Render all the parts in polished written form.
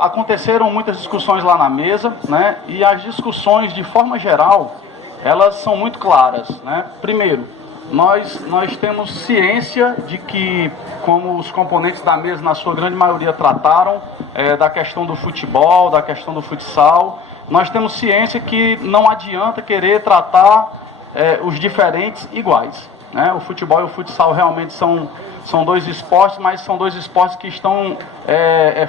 Aconteceram muitas discussões lá na mesa, né? E as discussões, de forma geral, elas são muito claras, né? Primeiro, nós temos ciência de que, como os componentes da mesa, na sua grande maioria, trataram da questão do futebol, da questão do futsal, nós temos ciência que não adianta querer tratar os diferentes iguais, né? O futebol e o futsal realmente são dois esportes, mas são dois esportes que estão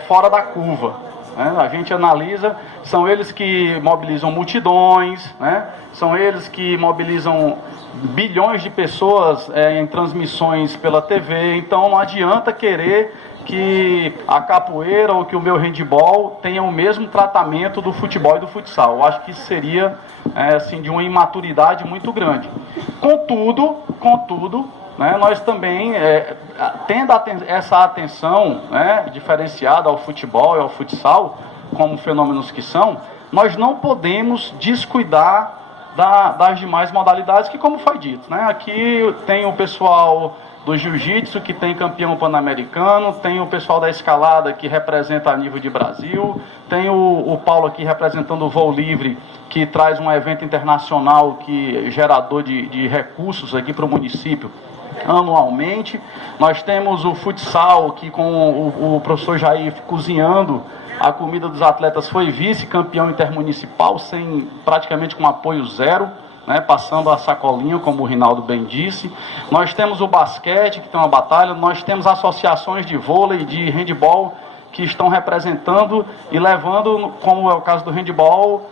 fora da curva, né? A gente analisa, são eles que mobilizam multidões, né? São eles que mobilizam bilhões de pessoas em transmissões pela TV, então não adianta querer que a capoeira ou que o meu handebol tenha o mesmo tratamento do futebol e do futsal. Eu acho que isso seria assim, de uma imaturidade muito grande. Contudo, né, nós também, tendo essa atenção, né, diferenciada ao futebol e ao futsal, como fenômenos que são, nós não podemos descuidar das demais modalidades que, como foi dito, né, aqui tem o pessoal do jiu-jitsu, que tem campeão pan-americano, tem o pessoal da escalada, que representa a nível de Brasil, tem o Paulo aqui representando o voo livre, que traz um evento internacional que gerador de recursos aqui para o município anualmente. Nós temos o futsal, que com o professor Jair cozinhando a comida dos atletas foi vice-campeão intermunicipal, praticamente com apoio zero, né, passando a sacolinha, como o Rinaldo bem disse. Nós temos o basquete, que tem uma batalha. Nós temos associações de vôlei, de handebol, que estão representando e levando, como é o caso do handebol,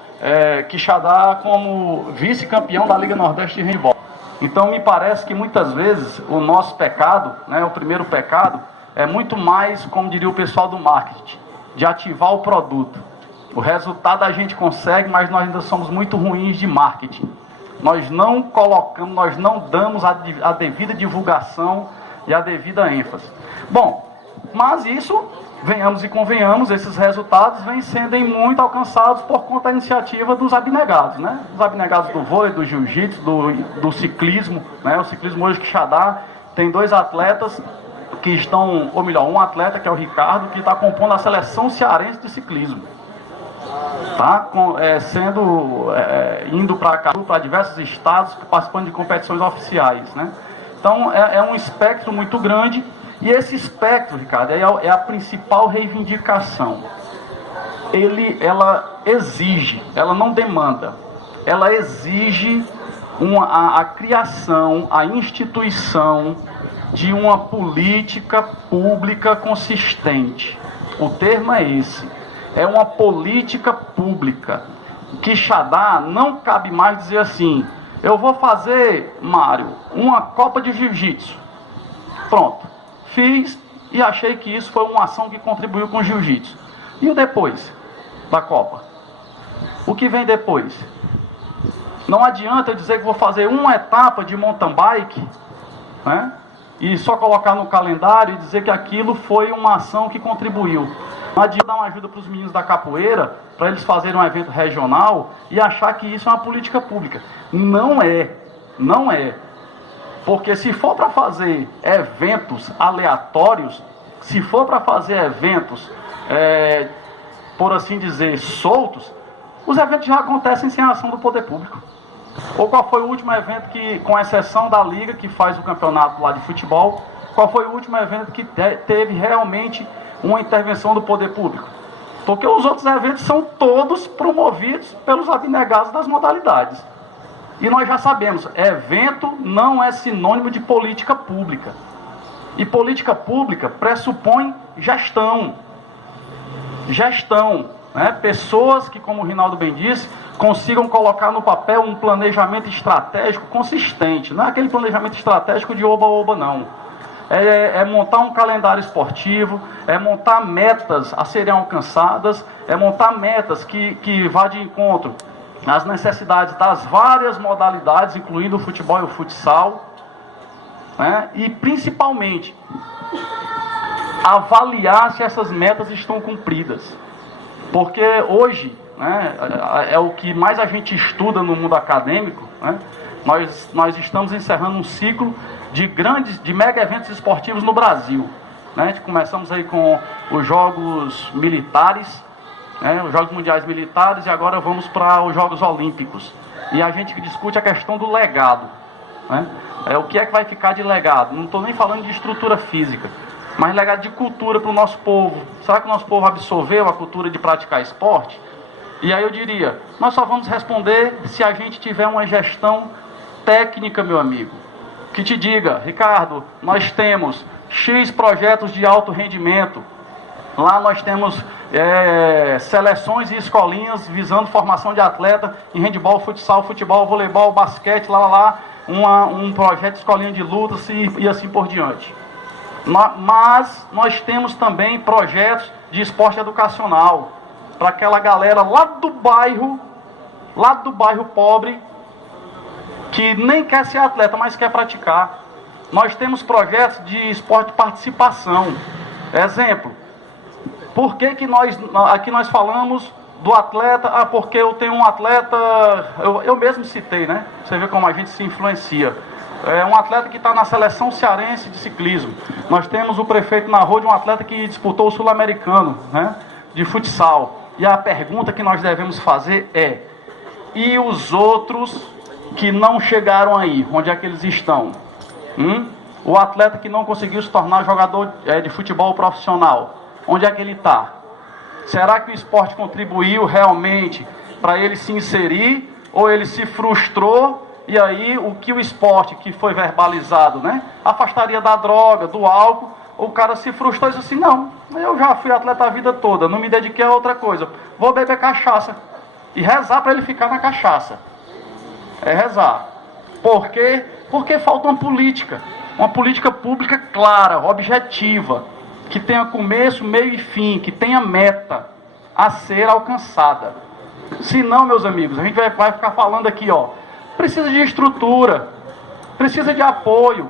Quixadá como vice-campeão da Liga Nordeste de Handebol. Então, me parece que muitas vezes o nosso pecado, né, o primeiro pecado, é muito mais, como diria o pessoal do marketing, de ativar o produto. O resultado a gente consegue, mas nós ainda somos muito ruins de marketing. Nós não colocamos, nós não damos a devida divulgação e a devida ênfase. Bom, mas isso, venhamos e convenhamos, esses resultados vêm sendo muito alcançados por conta da iniciativa dos abnegados, né? Os abnegados do vôlei, do jiu-jitsu, do ciclismo, né? O ciclismo hoje, Quixadá, tem 2 atletas que estão, ou melhor, um atleta, que é o Ricardo, que está compondo a seleção cearense de ciclismo. Tá? Indo para diversos estados, participando de competições oficiais, né? Então é um espectro muito grande, e esse espectro, Ricardo, é a principal reivindicação. Ela exige, ela não demanda, ela exige a criação, a instituição de uma política pública consistente. O termo é esse. É uma política pública. Quixadá não cabe mais dizer assim: eu vou fazer, Mário, uma Copa de Jiu-Jitsu. Pronto, fiz e achei que isso foi uma ação que contribuiu com o Jiu-Jitsu. E o depois da Copa? O que vem depois? Não adianta eu dizer que vou fazer uma etapa de mountain bike, né, e só colocar no calendário e dizer que aquilo foi uma ação que contribuiu. Não adianta dar uma ajuda para os meninos da capoeira, para eles fazerem um evento regional e achar que isso é uma política pública. Não é. Porque se for para fazer eventos aleatórios, se for para fazer eventos, por assim dizer, soltos, os eventos já acontecem sem a ação do poder público. Ou qual foi o último evento que, com exceção da Liga, que faz o campeonato lá de futebol, qual foi o último evento que teve realmente uma intervenção do poder público? Porque os outros eventos são todos promovidos pelos abnegados das modalidades. E nós já sabemos, evento não é sinônimo de política pública. E política pública pressupõe gestão, né? Pessoas que, como o Rinaldo bem disse, consigam colocar no papel um planejamento estratégico consistente. Não é aquele planejamento estratégico de oba-oba, não. É montar um calendário esportivo, é montar metas a serem alcançadas, é montar metas que vá de encontro às necessidades das várias modalidades, incluindo o futebol e o futsal, né? E principalmente avaliar se essas metas estão cumpridas. Porque hoje, né, é o que mais a gente estuda no mundo acadêmico, né? Nós estamos encerrando um ciclo de mega eventos esportivos no Brasil. né? Começamos aí com os Jogos Militares, né? Os Jogos Mundiais Militares, e agora vamos para os Jogos Olímpicos. E a gente discute a questão do legado, né? O que é que vai ficar de legado? Não estou nem falando de estrutura física, mas legado de cultura para o nosso povo. Será que o nosso povo absorveu a cultura de praticar esporte? E aí eu diria, nós só vamos responder se a gente tiver uma gestão técnica, meu amigo, que te diga, Ricardo, nós temos X projetos de alto rendimento, lá nós temos seleções e escolinhas visando formação de atleta em handebol, futsal, futebol, voleibol, basquete, um projeto de escolinha de lutas e assim por diante. Mas nós temos também projetos de esporte educacional para aquela galera lá do bairro pobre, que nem quer ser atleta, mas quer praticar. Nós temos projetos de esporte de participação. Exemplo, por que aqui nós falamos do atleta? Porque eu tenho um atleta, eu mesmo citei, né? Você vê como a gente se influencia. É um atleta que está na seleção cearense de ciclismo. Nós temos o prefeito narrou de um atleta que disputou o sul-americano, né, de futsal. E a pergunta que nós devemos fazer é: e os outros que não chegaram aí, onde é que eles estão? O atleta que não conseguiu se tornar jogador de futebol profissional, onde é que ele está? Será que o esporte contribuiu realmente para ele se inserir? Ou ele se frustrou? E aí o que o esporte, que foi verbalizado, né, afastaria da droga, do álcool, o cara se frustrou e disse assim: não, eu já fui atleta a vida toda, não me dediquei a outra coisa, vou beber cachaça. E rezar para ele ficar na cachaça. É rezar. Por quê? Porque falta uma política pública clara, objetiva, que tenha começo, meio e fim, que tenha meta a ser alcançada. Se não, meus amigos, a gente vai ficar falando aqui, precisa de estrutura, precisa de apoio.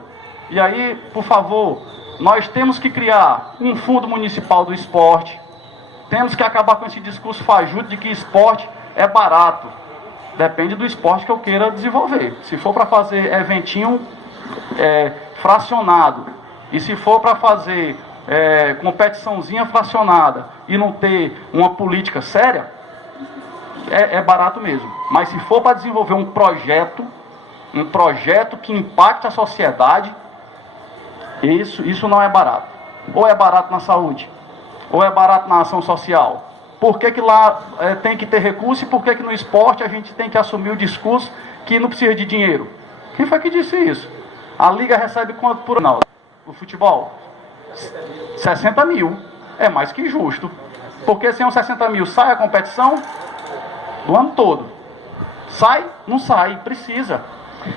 E aí, por favor, nós temos que criar um fundo municipal do esporte, temos que acabar com esse discurso fajuto de que esporte é barato. Depende do esporte que eu queira desenvolver. Se for para fazer eventinho fracionado, e se for para fazer competiçãozinha fracionada e não ter uma política séria, é barato mesmo. Mas se for para desenvolver um projeto que impacte a sociedade, isso não é barato. Ou é barato na saúde, ou é barato na ação social. Por que lá tem que ter recurso, e por que no esporte a gente tem que assumir o discurso que não precisa de dinheiro? Quem foi que disse isso? A liga recebe quanto por ano? O futebol? 60 mil. É mais que justo. Porque sem os 60 mil sai a competição do ano todo. Sai? Não sai. Precisa.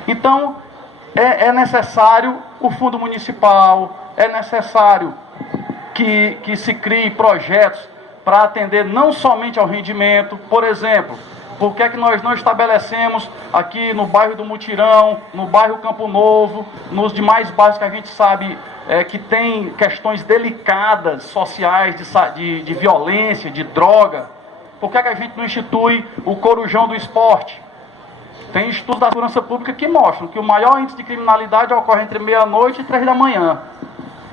Então, é necessário o fundo municipal, é necessário que se crie projetos para atender não somente ao rendimento. Por exemplo, por que é que nós não estabelecemos aqui no bairro do Mutirão, no bairro Campo Novo, nos demais bairros que a gente sabe que tem questões delicadas sociais, de violência, de droga, por que é que a gente não institui o Corujão do Esporte? Tem estudos da segurança pública que mostram que o maior índice de criminalidade ocorre entre meia-noite e 3 da manhã.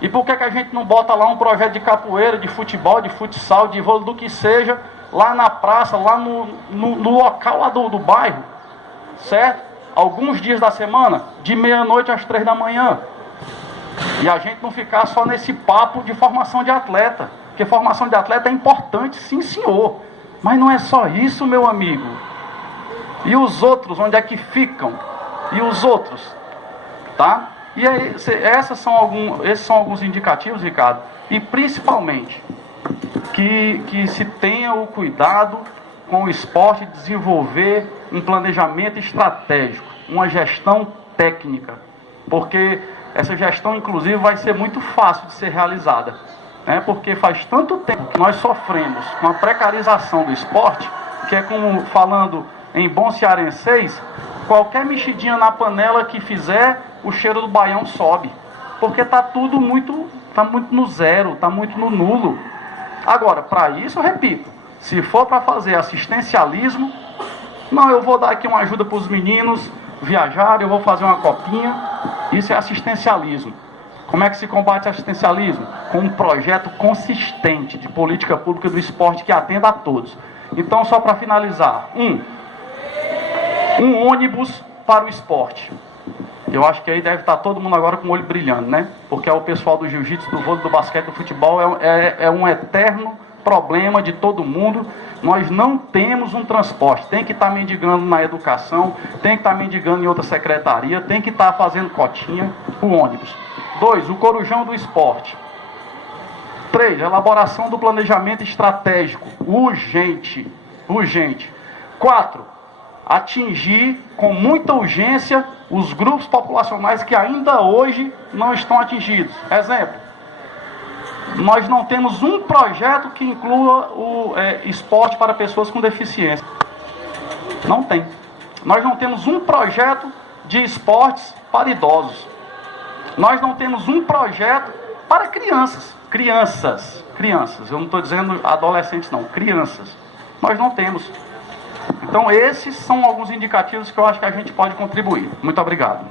E por que a gente não bota lá um projeto de capoeira, de futebol, de futsal, de vôlei, do que seja, lá na praça, lá no local lá do bairro, certo? Alguns dias da semana, de meia-noite às 3 da manhã. E a gente não ficar só nesse papo de formação de atleta. Porque formação de atleta é importante, sim senhor. Mas não é só isso, meu amigo. E os outros, onde é que ficam? E os outros? Tá? E aí, esses são alguns indicativos, Ricardo, e principalmente que se tenha o cuidado com o esporte, desenvolver um planejamento estratégico, uma gestão técnica, porque essa gestão, inclusive, vai ser muito fácil de ser realizada, né? Porque faz tanto tempo que nós sofremos com a precarização do esporte, que é como falando em bom cearenseis, qualquer mexidinha na panela que fizer, o cheiro do baião sobe. Porque está tudo muito no zero, está muito no nulo. Agora, para isso, eu repito, se for para fazer assistencialismo, não, eu vou dar aqui uma ajuda para os meninos viajarem, eu vou fazer uma copinha, isso é assistencialismo. Como é que se combate assistencialismo? Com um projeto consistente de política pública do esporte que atenda a todos. Então, só para finalizar, um ônibus para o esporte. Eu acho que aí deve estar todo mundo agora com o olho brilhando, né? Porque é o pessoal do jiu-jitsu, do vôlei, do basquete, do futebol, é um eterno problema de todo mundo. Nós não temos um transporte. Tem que estar mendigando na educação, tem que estar mendigando em outra secretaria, tem que estar fazendo cotinha, o ônibus. 2, o corujão do esporte. 3, elaboração do planejamento estratégico, urgente. 4, atingir com muita urgência os grupos populacionais que ainda hoje não estão atingidos. Exemplo, nós não temos um projeto que inclua o esporte para pessoas com deficiência. Não tem. Nós não temos um projeto de esportes para idosos. Nós não temos um projeto para crianças. Crianças. Eu não estou dizendo adolescentes, não. Crianças. Nós não temos. Então, esses são alguns indicativos que eu acho que a gente pode contribuir. Muito obrigado.